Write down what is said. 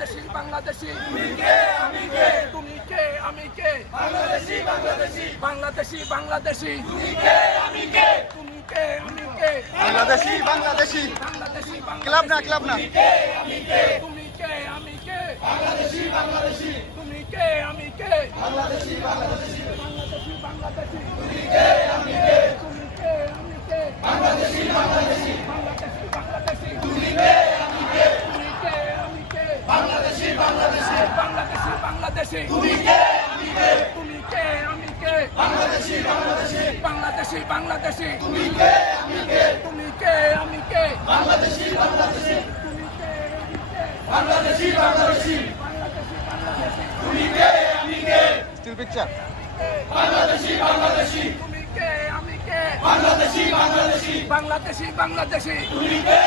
বাংলাদেশি বাংলাদেশি তুমি কে আমি কে তুমি কে আমি কে বাংলাদেশি বাংলাদেশি বাংলাদেশি বাংলাদেশি তুমি কে আমি কে তুমি কে আমি কে বাংলাদেশি বাংলাদেশি বাংলাদেশি ক্লাব না ক্লাব না তুমি কে আমি কে তুমি কে আমি কে বাংলাদেশি বাংলাদেশি তুমি কে আমি কে বাংলাদেশি বাংলাদেশি বাংলাদেশি বাংলাদেশি তুমি কে আমি কে তুমি কে আমি কে বাংলাদেশি বাংলাদেশি বাংলাদেশি বাংলাদেশি তুমি কে আমি কে তুমি কে আমি কে বাংলাদেশি বাংলাদেশি বাংলাদেশি বাংলাদেশি তুমি কে আমি কে তুমি কে আমি কে বাংলাদেশি বাংলাদেশি বাংলাদেশি বাংলাদেশি তুমি কে আমি কে তুমি কে আমি কে বাংলাদেশি বাংলাদেশি তুমি কে আমি কে বাংলাদেশি বাংলাদেশি বাংলাদেশি বাংলাদেশি তুমি কে আমি কে স্টিল পিকচার বাংলাদেশি বাংলাদেশি তুমি কে আমি কে বাংলাদেশি বাংলাদেশি বাংলাদেশি বাংলাদেশি তুমি কে